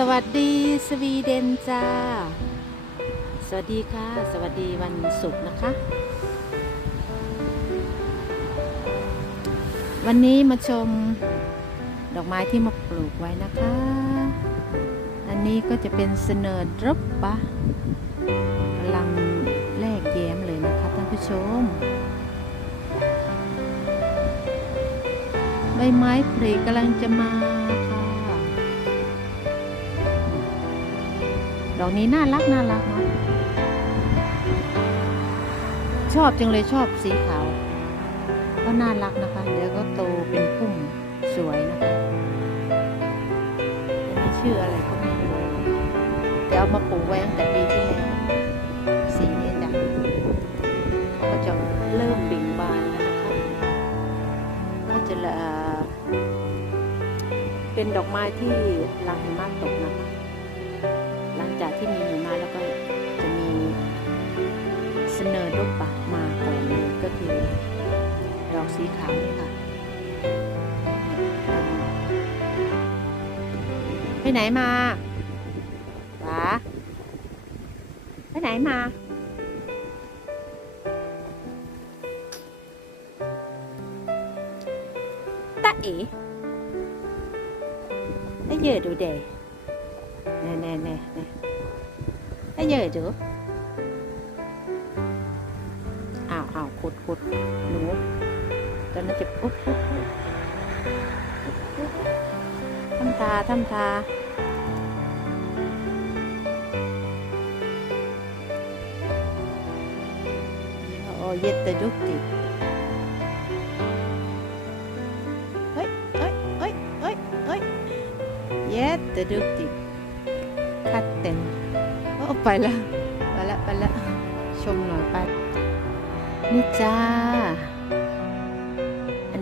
สวัสดีสวีเดนจ้า สวัสดีค่ะ สวัสดีวันศุกร์นะคะ วันนี้มาชมดอกไม้ที่มาปลูกไว้นะคะ อันนี้ก็จะเป็นเสนอดรบปะกำลังแลกแย้มเลยนะคะท่านผู้ชม ใบไม้ผลิกำลังจะมา อกนี้น่ารักน่ารักเนาะชอบจังเลยชอบสีขาว ก็น่ารักนะคะ เดี๋ยวก็โตเป็นพุ่มสวยนะคะอันนี้ชื่ออะไรก็ไม่รู้แต่เอามาปลูกไว้ตั้งแต่ปีที่แล้วสีนี้จ้ะเขาก็จะเริ่มเบ่งบานแล้วนะคะก็จะละเป็นดอกไม้ที่หลังหิมะตกนะคะ สีขาวนี่ค่ะ ไปไหนมาป๋าไปไหนมาตาเอ๋ไอ้เยอะดูเดแน่แน่แน่แน่ไอ้เยอะดูอ้าวอ้าวขุดขุดหนู ตอนนั้นจะปุ๊บปุ๊บปุ๊บทำทาทำทาโอเย็ดแต่ดุกติเฮ้ยเฮ้ยเฮ้ยเฮ้ยเฮ้ยเย็ดแต่ดุกติคัดเต็มโอ้ไปล้วไปล้วไปล้วชมหน่อยไปนี่จ้า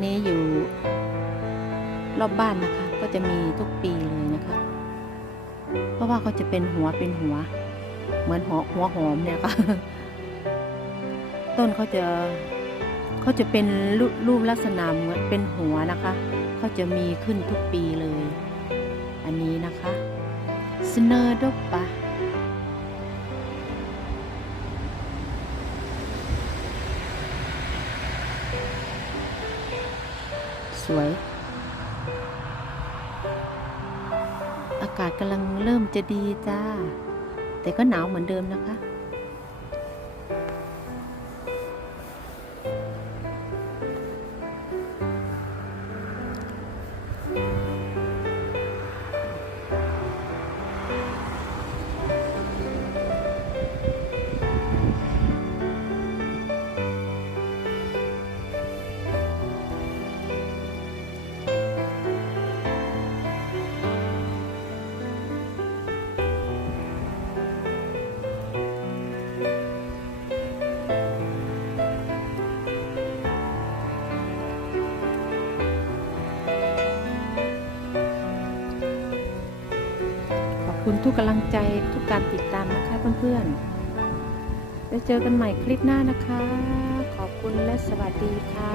นี้อยู่รอบบ้านนะคะ ก็จะมีทุกปีเลยนะคะ เพราะว่าเขาจะเป็นหัวเป็นหัว เหมือนหัวหัวหอมเนี่ยค่ะ ต้นเขาจะเขาจะเป็นรูรูปลักษณะเหมือนเป็นหัวนะคะ เขาจะมีขึ้นทุกปีเลย อันนี้นะคะสเนอร์ดกปะ สวย อากาศกำลังเริ่มจะดีจ้า แต่ก็หนาวเหมือนเดิมนะคะ คุณทุกกำลังใจทุกการติดตามนะคะเพื่อนๆแล้วเจอกันใหม่คลิปหน้านะคะ ขอบคุณและสวัสดีค่ะ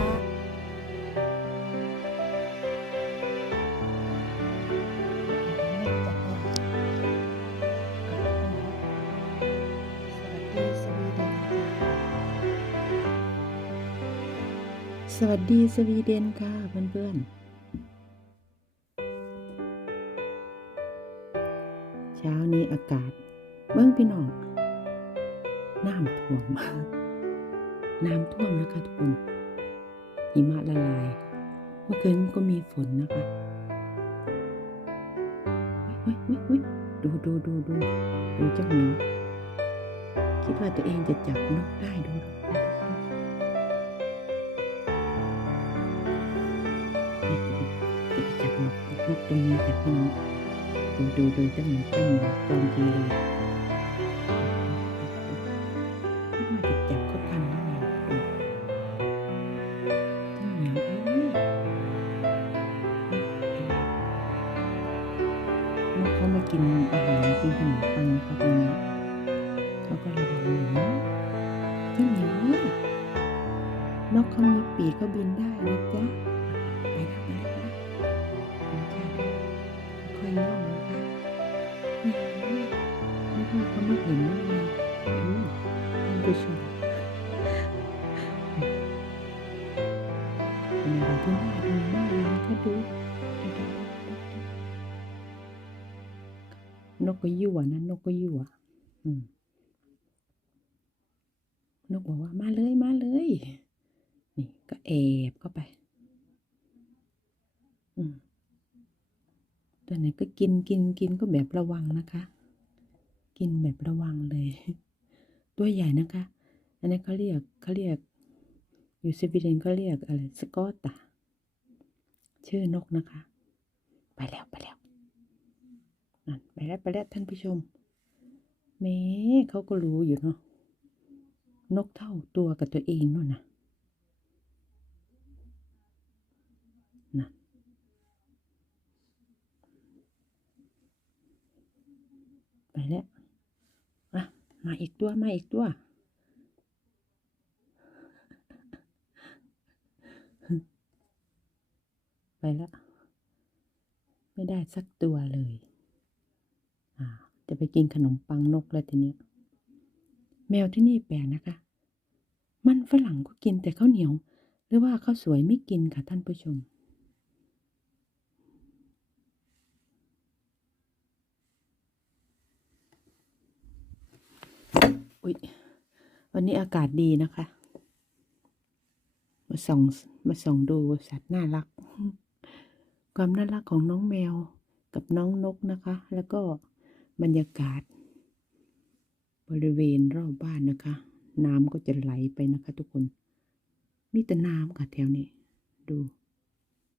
สวัสดีสวีเดนค่ะเพื่อนๆ เช้านี้อากาศ เบื้องพี่น้องน้ำท่วม น้ำท่วมนะคะทุกคนหิมะละลาย เมื่อคืนก็มีฝนนะคะเฮ้ยเฮ้ยเฮ้ยดูดูดูดูดูเจ้าหนูคิดว่าตัวเองจะจับนกได้ดูดูดูดูจะไปจับนกนกตรงนี้จับน้อง ดูดูดูเจ้าหนูเจ้าหนูจอมทีเลยคิดว่าจะจับเขาทันแล้วไงดูเจ้าเหมียวเอ้ยเขามากินอาหารกินขนมปังนะคะตรงนี้ ว่าเขาไม่เห็นนั่นไงดูท่านผู้ชมเป็นอะไรที่น่าดูมากเลยนะคะดูนกก็ยั่วนะนกก็ยั่วอืมนกบอกว่ามาเลยมาเลย นี่ก็แอบเข้าไปอืมตัวไหนก็กินกินกินก็แบบระวังนะคะ กินแบบระวังเลย ตัวใหญ่นะคะ อันนี้เขาเรียกเขาเรียก อยู่สวีเดนเขาเรียกอะไรสกอตตาชื่อนกนะคะ ไปแล้วไปแล้วนั่นไปแล้วไปแล้วท่านผู้ชมแม้เขาก็รู้อยู่เนาะนกเท่าตัวกับตัวเองนู่นนะนะไปแล้ว มาอีกตัว มาอีกตัว ไปล้วไม่ได้สักตัวเลย อ่า จะไปกินขนมปังนกแล้วทีเนี้ย แมวที่นี่แปลกนะคะ มันฝรั่งก็กินแต่ข้าวเหนียว หรือว่าข้าวสวยไม่กินค่ะท่านผู้ชม อุ๊ยวันนี้อากาศดีนะคะ มาส่องมาส่องดูสัตว์น่ารัก ความน่ารักของน้องแมวกับน้องนกนะคะ แล้วก็บรรยากาศ บริเวณรอบบ้านนะคะ น้ำก็จะไหลไปนะคะ ทุกคน มีแต่น้ำค่ะแถวนี้ดู